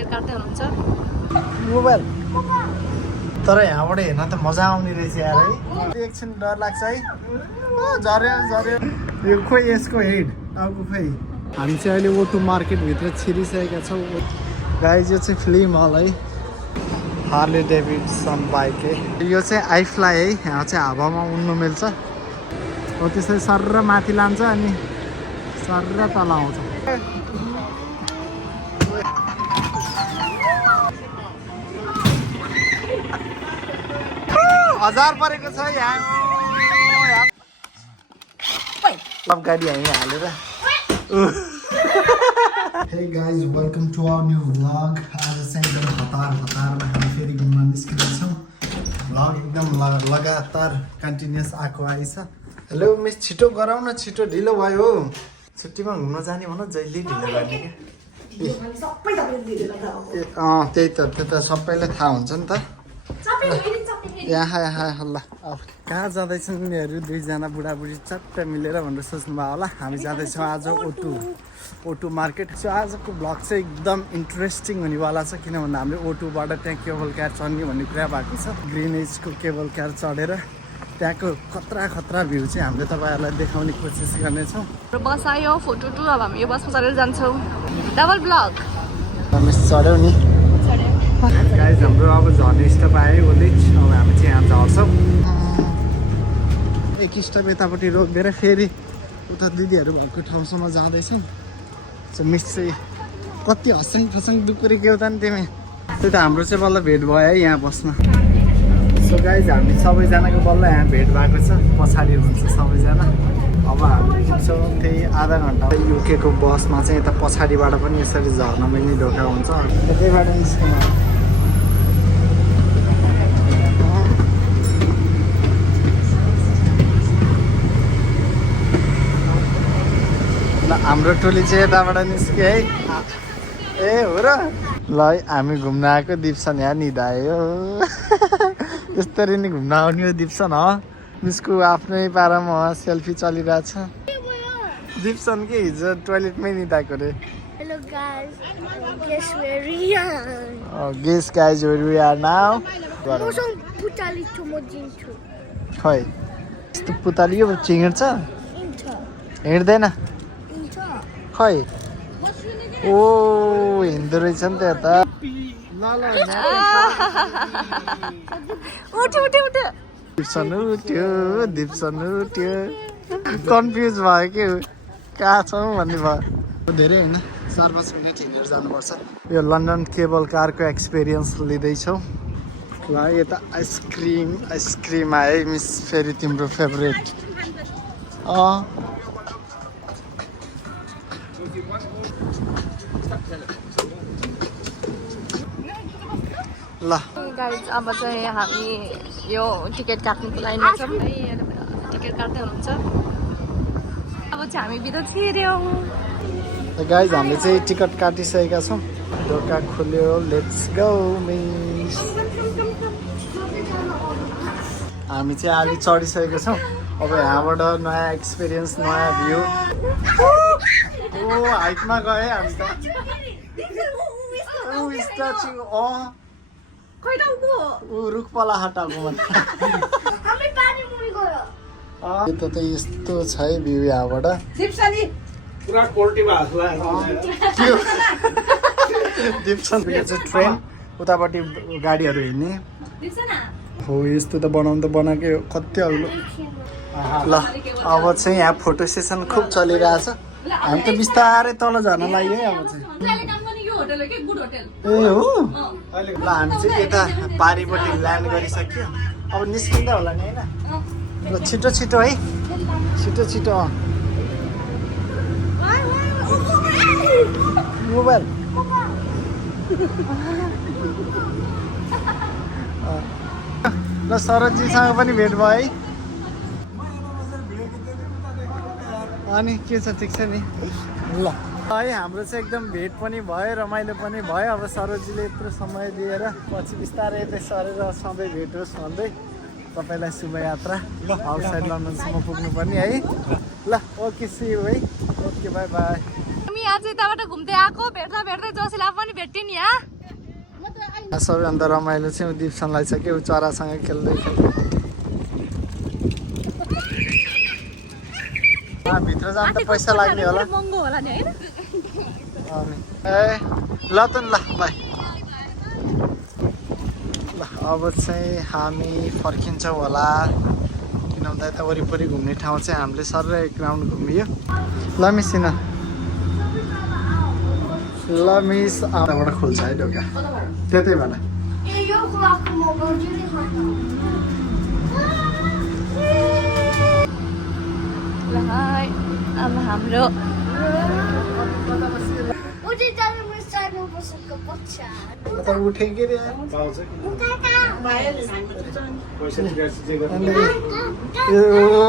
Ticket काट्दै हुनुहुन्छ mobile तर यहाँबाट हेर्न त मजा आउने रहेछ यार है एकछिन डर लाग्छ है झर्यो झर्यो यो खोइ यसको हेड अब खोइ हामी चाहिँ अहिले ओटो मार्केटभित्र छिरिसकेका छौँ गाइज यो चाहिँ फिल्म हल है हार्ले डेभिडसन बाइक है यो चाहिँ आइफ्लाई है यहाँ चाहिँ हावामा उड्नु मिल्छ हो त्यसरी सर्र माथि लान्छ अनि सर्र तल आउँछ 1000 परेको छ यहाँ सब गाडी हामी हालेर Hey guys, welcome to our new vlog. आज चाहिँ एकदम हतारमा हामी फेरि घुम्न निस्किँदैछौँ भ्लग एकदम लगातार कन्टिन्युस आएको आइछ हेलो मिस छिटो गराउन छिटो ढिलो भयो छुट्टीमा घुम्न जाने भन जहिले ढिलो गर्ने क्या त्यही त त्यो त सबैलाई थाहा हुन्छ नि त यहाँ ल अब कहाँ जाँदैछन् उनीहरू दुईजना बुढाबुढी चट्ट मिलेर भनेर सोच्नुभयो होला हामी जाँदैछौँ आज ओटो मार्केट सो आजको ब्लग चाहिँ एकदम इन्ट्रेस्टिङ हुनेवाला छ किनभने हामीले ओटोबाट त्यहाँ केबल कार चढ्ने भन्ने कुरा भएको छ ग्रिन एजको केबल कार चढेर त्यहाँको खतरा भ्यू चाहिँ हामीले तपाईँहरूलाई देखाउने कोसिस गर्नेछौँ बस आयो फोटो टु अब हामी यो बसमा चढेर जान्छौँ डबल ब्लग मिस चढ्यौ नि गाइज हाम्रो अब झर्ने स्टप आयो ओलिच अब हामी चाहिँ यहाँ झर्छौँ एक स्टप यतापट्टि रोकिदिएर फेरि उता दिदीहरू भएको ठाउँसम्म जाँदैछौँ सो मिस चाहिँ कति हसङ खसङ दुकुरी के उता नि तिमी त्यही त हाम्रो चाहिँ बल्ल भेट भयो है यहाँ बस्न सो गाइज हामी सबैजनाको बल्ल यहाँ भेट भएको छ पछाडि हुन्छ सबैजना अब हामी पुग्छौँ त्यही आधा घन्टा युकेको बसमा चाहिँ यता पछाडिबाट पनि यसरी झर्न पनि ढोका हुन्छ त्यहीबाट निस्किनु हाम्रो टोली चाहिँ यताबाट निस्क्यो है ए हो र ल है हामी घुम्न आएको दिप्सन यहाँ निधायो त्यसरी नै घुम्न आउने हो दिप्सन हो मिसको आफ्नै पारामा सेल्फी चलिरहेछ दिप्सन के हिजो टोइलेटमै निधाएको रे guess guys where we are now खै यस्तो पुताली यो चिँड्छ हिँड्दैन खै ओ हिँड्दो रहेछ नि त यता दिप्सन उठ्यो कन्फ्युज भयो कि कहाँ छौँ भन्ने भयो धेरै होइन 4-5 मिनट हिँडेर जानुपर्छ यो लन्डन केबल कारको एक्सपिरियन्स लिँदैछौँ ल यता आइसक्रिम आयो मिस फेरि तिम्रो फेभरेट ल गाइज अब चाहिँ हामी यो टिकट काट्नुको लाइनमा छौँ है टिकट काट्दै हुनुहुन्छ अब चाहिँ हामी भित्र छिर्यौँ गाइज हामीले चाहिँ टिकट काटिसकेका छौँ ढोका खुल्यो लेट्स गो मिस हामी चाहिँ अलि चढिसकेको छौँ अब यहाँबाट नयाँ एक्सपिरियन्स नयाँ भ्यू ओ हाइटमा गयो हामी त रुखपला हटाएको यता त यस्तो छ है भ्यू यहाँबाट ट्रेन उतापट्टि गाडीहरू हिँड्ने हो यस्तो त बनाएकै कति अग्लो ल अब चाहिँ यहाँ फोटो सेसन खुब चलिरहेछ हामी त बिस्तारै तल झर्न लाग्यो है अब चाहिँ ए हो ल हामी चाहिँ यता पारिपट्टि ल्यान्ड गरिसक्यो अब निस्किँदा होला नि होइन ल छिटो है छिटो मोबाइल ल शरदजीसँग पनि भेट भयो है अनि के छ ठिक छ नि ल है हाम्रो चाहिँ एकदम भेट पनि भयो रमाइलो पनि भयो अब सरोजीले यत्रो समय दिएर पछि बिस्तारै यतै सरेर सधैँ भेट होस् भन्दै तपाईँलाई शुभयात्रा आउटसाइड लन्डनसम्म पुग्नुपर्ने है ल ओके सी यू है ओके बाई बाई हामी आज यताबाट घुम्दै आएको भेट्दा जोसिला पनि भेट्यो नि यहाँ सबैभन्दा रमाइलो चाहिँ दिपसनलाई छ कि ऊ चरासँग खेल्दै भित्र जानु त पैसा लाग्ने होला महँगो होला नि हैन ए ल त ल बाई ल अब चाहिँ हामी फर्किन्छौँ होला किन भन्दा यता वरिपरि घुम्ने ठाउँ चाहिँ हामीले सबै ग्राउन्ड घुमियो ल मिस न ल मिस यताबाट खोल्छ है ढोका त्यतै भन ल हाय अब हाम्रो उठे के रे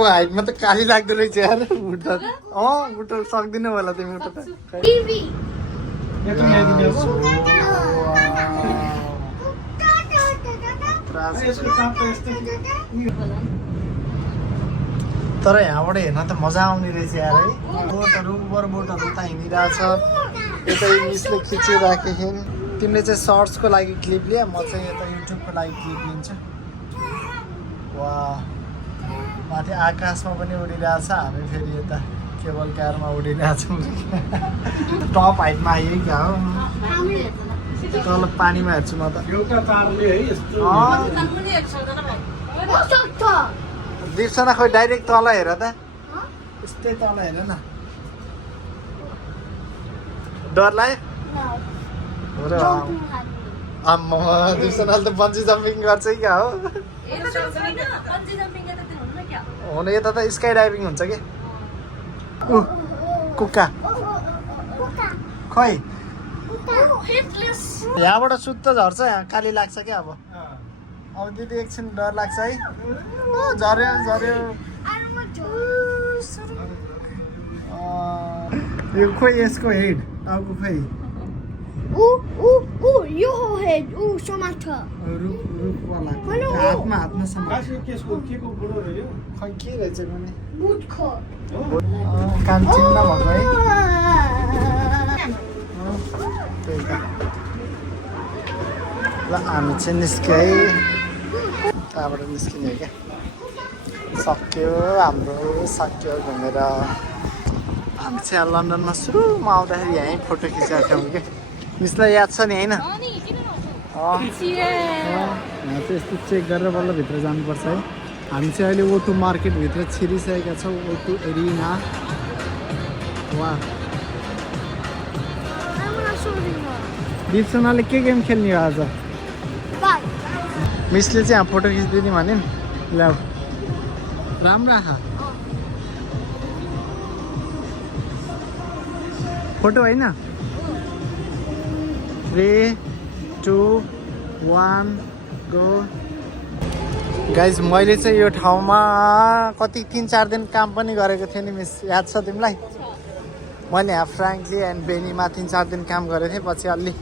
हाइटमा त काली लाग्दो रहेछ यार उठ्दा उठ सक्दिनँ होला तिमी उठ तर यहाँबाट हेर्न त मजा आउने रहेछ यार है बोटहरू बोटहरू त हिँडिरहेछ यता मिसले खिचिराखेको तिमीले चाहिँ सर्ट्सको लागि क्लिप लिया म चाहिँ यता युट्युबको लागि क्लिप लिन्छु वा माथि आकाशमा पनि उडिरहेछ हामी फेरि यता केबल कारमा उडिरहेछौँ टप हाइटमा आयो क्या हो तल पानीमा हेर्छु म त दिप्सना खोइ डाइरेक्ट तल हेर त यस्तै तल हेर न डर लाग्यो र आम्मा दिप्सनाले त बन्जी जम्पिङ गर्छ कि क्या हो हुन यता त स्काई डाइभिङ हुन्छ कि कुक्का खै यहाँबाट सुत्त झर्छ यहाँ काली लाग्छ क्या अब दिदी एकछिन डर लाग्छ है झर्यो झर्यो यो खोइ यसको हेड अब खोइ हातमा खै के रहेछ भने कान चिन्न भएको है त्यही त ल हामी चाहिँ निस्क्यो है त्यहाँबाट निस्किने क्या सक्यो हाम्रो सक्यो घुमेर हामी चाहिँ लन्डनमा सुरुमा आउँदाखेरि यहीँ फोटो खिचेका थियौँ कि मिसलाई याद छ नि होइन यहाँ चाहिँ यस्तो चेक गरेर बल्ल भित्र जानुपर्छ है हामी चाहिँ अहिले ओटो मार्केटभित्र छिरिसकेका छौँ ओटो एरिना वा दिपसनाले के गेम खेल्ने हो आज मिसले चाहिँ यहाँ फोटो खिचिदिने भने नि ल राम्रो आहा फोटो होइन 3, 2, 1 गो गाइज मैले चाहिँ यो ठाउँमा कति 3-4 दिन काम पनि गरेको थिएँ नि मिस याद छ तिमीलाई मैले यहाँ फ्रेङ्कली एन्ड बेनीमा 3-4 दिन काम गरेको थिएँ पछि अलि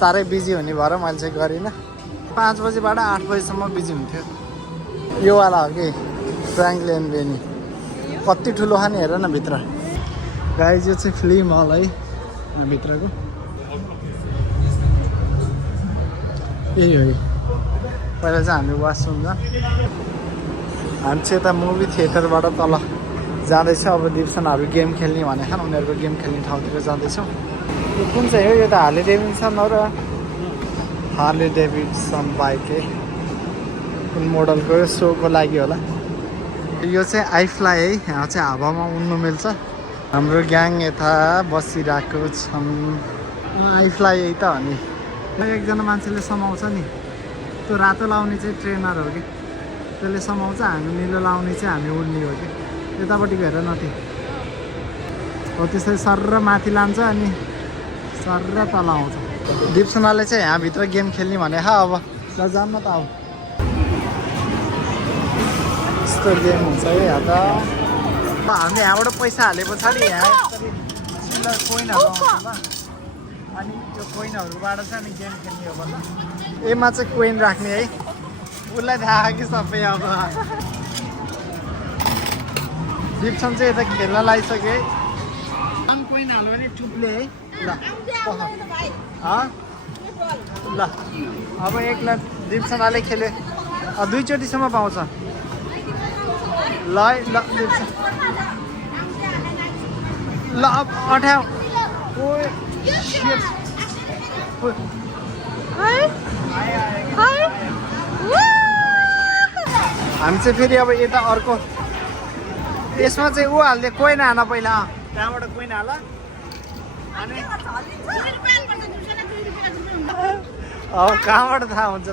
साह्रै बिजी हुने भएर मैले चाहिँ गरिनँ 5 बजीबाट 8 बजीसम्म बिजी हुन्थ्यो यो वाला हो कि फ्रेङ्कली एन्ड बेनी कति ठुलो खाने हेर न भित्र गाइज यो चाहिँ फिल्म हल है भित्रको यही हो पहिला चाहिँ हामी वासरुम जा हामी चाहिँ यता मुभी थिएटरबाट तल जाँदैछ अब दिप्सनहरू गेम खेल्ने भनेको उनीहरूको गेम खेल्ने ठाउँतिर जाँदैछौँ यो कुन चाहिँ हो यो त हार्ले डेभिडसन हो र हार्ले डेभिडसन बाइक कुन मोडलको सोको लागि होला यो चाहिँ आइफ्लाई है यहाँ चाहिँ हावामा उड्नु मिल्छ हाम्रो ग्याङ यता बसिरहेको छन् आइफ्लाई यही त हो नि एकजना मान्छेले समाउँछ नि त्यो रातो लाउने चाहिँ ट्रेनर हो कि त्यसले समाउँछ हामी निलो लाउने चाहिँ हामी उड्ने हो कि यतापट्टिको हेर न त्यो हो त्यसरी सर्र माथि लान्छ अनि सर्र तल आउँछ दिप्सनाले चाहिँ यहाँभित्र गेम खेल्ने भने अब ल जान्न त अब यस्तो गेम हुन्छ है यहाँ त हामीले यहाँबाट पैसा हाले पछाडि यहाँ सिल्भर कोइनहरू आउँछ ल अनि त्यो कोइनहरूबाट चाहिँ अनि गेम खेल्ने हो बल्ल एमा चाहिँ कोइन राख्ने है उसलाई थाहा कि सबै अब दिप्सन चाहिँ यता खेल्न लागिसक्यो है कोइन हाल्यो भने टुप्ले है ल ल अब एकलाई दिप्सनाले खेल्यो 2 चोटिसम्म पाउँछ ल ल दिप्सन ल अब अठाउ ओए शिट हाय हाय हामी चाहिँ फेरि अब यता अर्को यसमा चाहिँ ऊ हाल्दै कोइन हाल पहिला त्यहाँबाट कोइन हाल अनि अब कहाँबाट थाहा हुन्छ त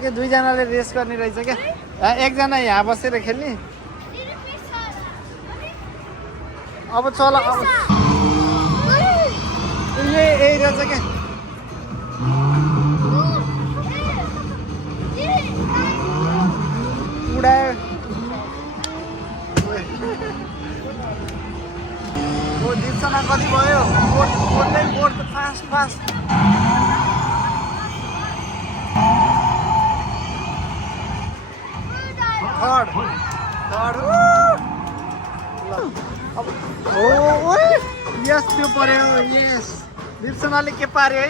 के दुईजनाले रेस गर्ने रहेछ क्या एकजना यहाँ बसेर खेल्ने अब चल अब यही रहेछ क्या उडायो दिप्सना कति भयो बोट त फास्ट फास्ट थर्ड यस त्यो पर्यो यस दिप्सनाले के पार्यो है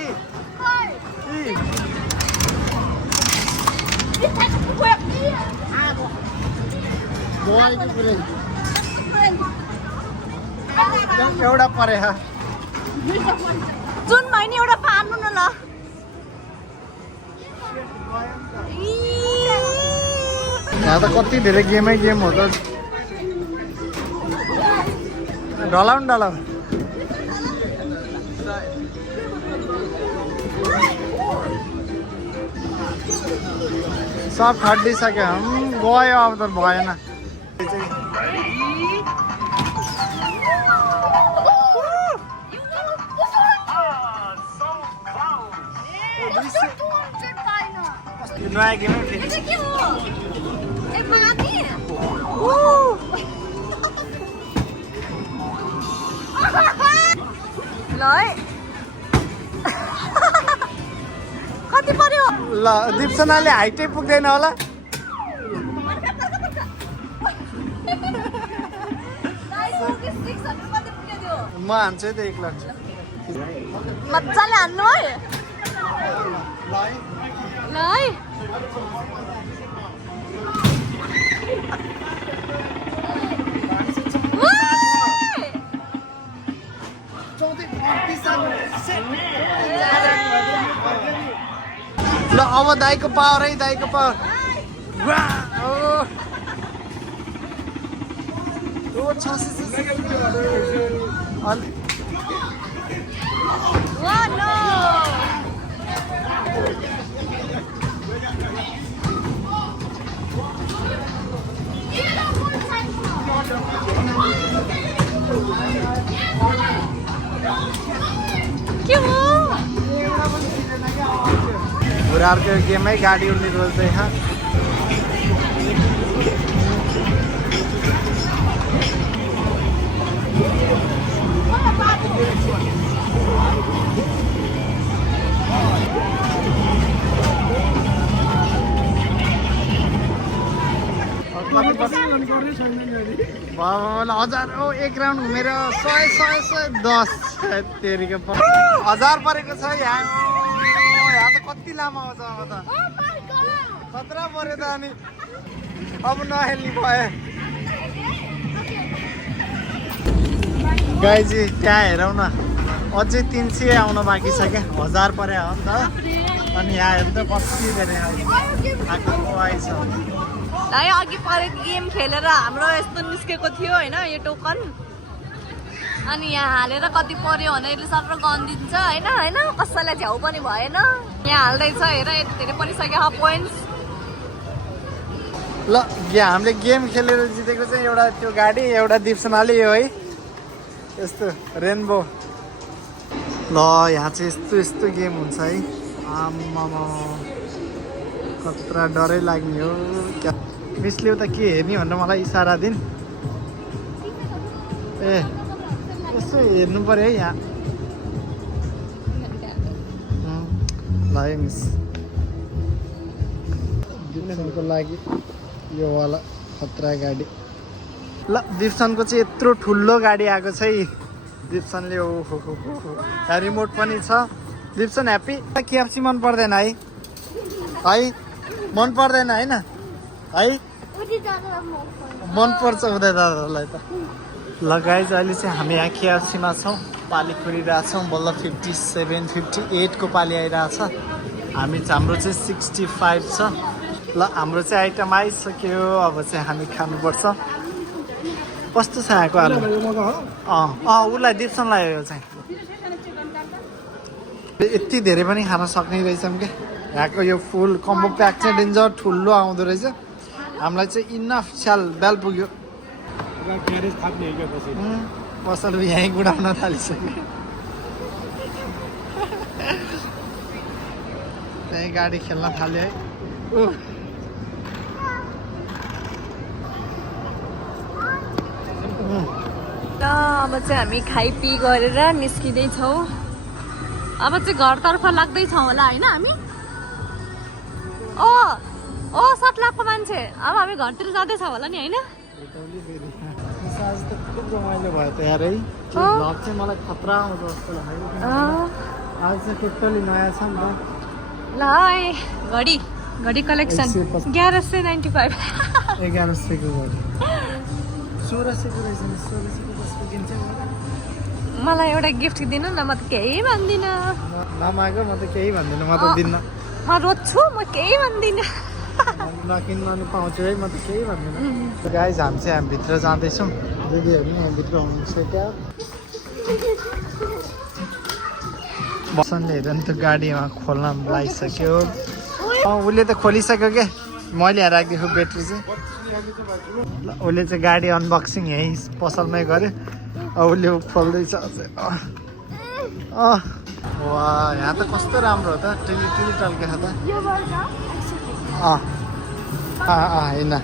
एउटा परे जुन मैनी एउटा पार्नु न ल यहाँ त कति धेरै गेमै गेम हो त डलाउनु डलाउ सब खटिसक्यो गयो अब त भएन नयाँ गेमै फेरि ल है कति पर्यो ल दिप्सनाले हाइटै पुग्दैन होला म हान्छु है त 1 लाख मजाले हान्नु है ल है ल अब दाइको पावर है दाइको पावर बुढाहरूको गेमै गाडी उड्ने रोल चाहिँ यहाँ हजार एक राउन्ड घुमेर 100 तेरिको 1000 परेको छ यहाँ त कति लामो आउँछ अब त खतरा पऱ्यो त अनि अब नखेल्ने भयो गाइजी त्यहाँ हेरौँ न अझै 300 आउन बाँकी छ क्या 1000 परे हो नि त अनि यहाँ हेर्नु त कति धेरै आएको आइछ है अघि परेको गेम खेलेर हाम्रो यस्तो निस्केको थियो होइन यो टोकन अनि यहाँ हालेर कति पर्यो भने यसले सबै गनिदिन्छ होइन होइन कसैलाई झ्याउ पनि भएन यहाँ हाल्दैछ हेर यति धेरै परिसक्यो पोइन्ट्स ल यहाँ हामीले गेम खेलेर जितेको चाहिँ एउटा त्यो गाडी एउटा दिप्सनाले हो है यस्तो रेनबो ल यहाँ चाहिँ यस्तो गेम हुन्छ है आम्मामा कत्रा डरै लाग्ने हो क्या मिसले त के हेर्ने भनेर मलाई इसारा दिन ए यसो हेर्नु पर्यो है यहाँ ल है मिस दिप्सनको लागि यो वाला खतरा गाडी ल दिप्सनको चाहिँ यत्रो ठुलो गाडी आएको छ है दिप्सनले ओहो यहाँ रिमोट पनि छ दिप्सन ह्याप्पी केएफसी मन पर्दैन है मन पर्दैन होइन है मन पर्छ उदय दादालाई त ल गाइज अहिले चाहिँ हामी यहाँ केएफसीमा छौँ पाली कुरिरहेछौँ बल्ल 57 58 को पाली आइरहेछ हाम्रो चाहिँ 65 छ ल हाम्रो चाहिँ आइटम आइसक्यो अब चाहिँ हामी खानुपर्छ कस्तो छ यहाँको आलु उसलाई दिप्सनलाई यो चाहिँ यति धेरै पनि खान सक्ने रहेछौँ क्या यहाँको यो फुल कम्बो प्याक चाहिँ डेन्जर ठुलो आउँदो रहेछ हामीलाई चाहिँ इनफ स्याल बेल पुग्यो पसल यहीँ गुडाउन थालिसक्यो त्यहीँ गाडी खेल्न थाल्यो है र अब चाहिँ हामी खाइपी गरेर निस्किँदैछौँ अब चाहिँ घरतर्फ लाग्दैछौँ होला होइन हामी ओ सटलाको मान्छे अब हामी घरतिर जाँदैछ होला नि होइन आज त खुब रमाइलो भयो त यार है भ्लग चाहिँ मलाई खतरा आउँछ जस्तो लाग्यो आज चाहिँ टोटली नयाँ छ नि त ल घडी कलेक्सन 1195 1100 को घडी 1600 को रहेछ 1600 को जस्तो किन्छ मलाई एउटा गिफ्ट दिनु न म त केही भन्दिनँ नमागो म त केही भन्दिनँ म त दिन्न म रोज्छु म केही भन्दिनँ नकिन्नु पाउँछु है म त केही भन्दिनँ गाइज हामी चाहिँ हामी भित्र जाँदैछौँ दिदीहरू पनि यहाँ भित्र हुनुहुन्छ क्या बसनले हेर नि त गाडीमा खोल्न लगाइसक्यो उसले त खोलिसक्यो क्या मैले यहाँ राखिदिएको ब्याट्री चाहिँ उसले चाहिँ गाडी अनबक्सिङ यहीँ पसलमै गर्यो उसले खोल्दैछ वा यहाँ त कस्तो राम्रो हो त टिली टल्केछ त होइन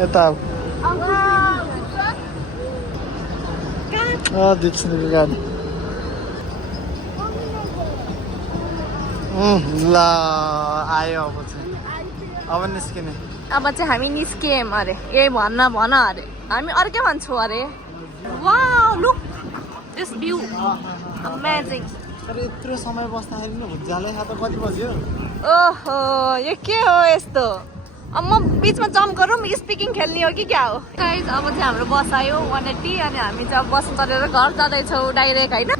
यता दिप्सनको गाडी ल आयो अब निस्किने अब चाहिँ हामी निस्कियौँ अरे यही भन अरे हामी अर्कै भन्छौँ अरे wow look this view amazing तर यत्रो समय बस्दाखेरि पनि हुज्जालै त कति बज्यो ओहो यो के हो यस्तो अब म बिचमा जम्प गरौँ स्पिकिङ खेल्ने हो कि क्या हो गाइज अब चाहिँ हाम्रो बस आयो 180 अनि हामी चाहिँ अब बस चढेर घर जाँदैछौँ डाइरेक्ट होइन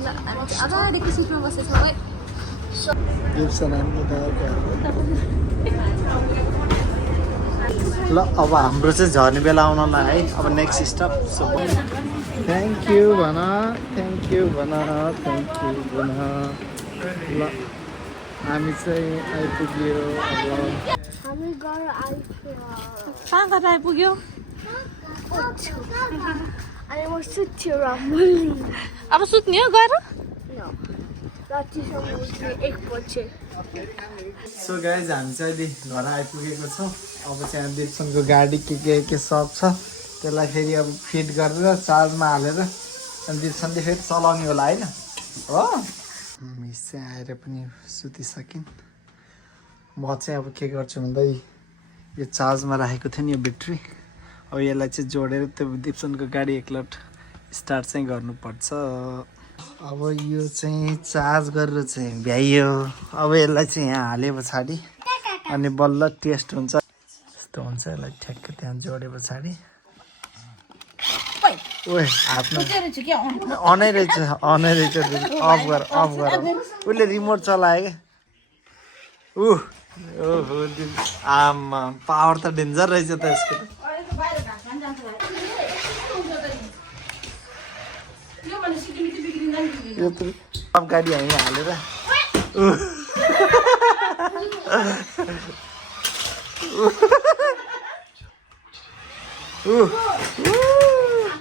अगाडिको सिटमा बसेछौँ है ल अब हाम्रो चाहिँ झर्ने बेला आउन है अब नेक्स्ट स्टप थ्याङ्क यू भन ल हामी चाहिँ आइपुग्यो कहाँ कता आइपुग्यो अब सुत्ने हो गएर सो गाइज हामी चाहिँ अहिले घर आइपुगेको छौँ अब चाहिँ दिप्सनको गाडी के सब छ त्यसलाई फेरि अब फिट गरेर चार्जमा हालेर अनि दिप्सनले फेरि चलाउने होला होइन हो मिस चाहिँ आएर पनि सुतिसकिन् म चाहिँ अब के गर्छु भन्दा यो चार्जमा राखेको थियो नि यो ब्याट्री अब यसलाई चाहिँ जोडेर त्यो दिप्सनको गाडी एकलट स्टार्ट चाहिँ गर्नुपर्छ अब यो चाहिँ चार्ज गरेर चाहिँ भ्याइयो अब यसलाई चाहिँ यहाँ हाले पछाडि अनि बल्ल टेस्ट हुन्छ यस्तो हुन्छ यसलाई ठ्याक्कै त्यहाँ जोडे पछाडि ओए हातमा अनै रहेछ अफ गर उसले रिमोट चलायो क्या ओहो आमा पावर त डेन्जर रहेछ त यसको यो त गाडी हामी हालेर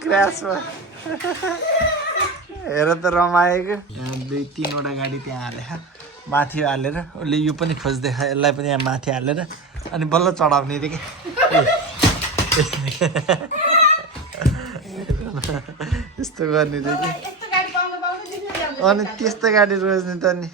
क्रासमा हेर त रमाएको यहाँ 2-3वटा गाडी त्यहाँ हाले माथि हालेर उसले यो पनि खोज्दै यसलाई पनि यहाँ माथि हालेर अनि बल्ल चढाउने थियो कि यस्तो गर्ने थियो कि अनि त्यस्तो गाडी रोज्ने त नि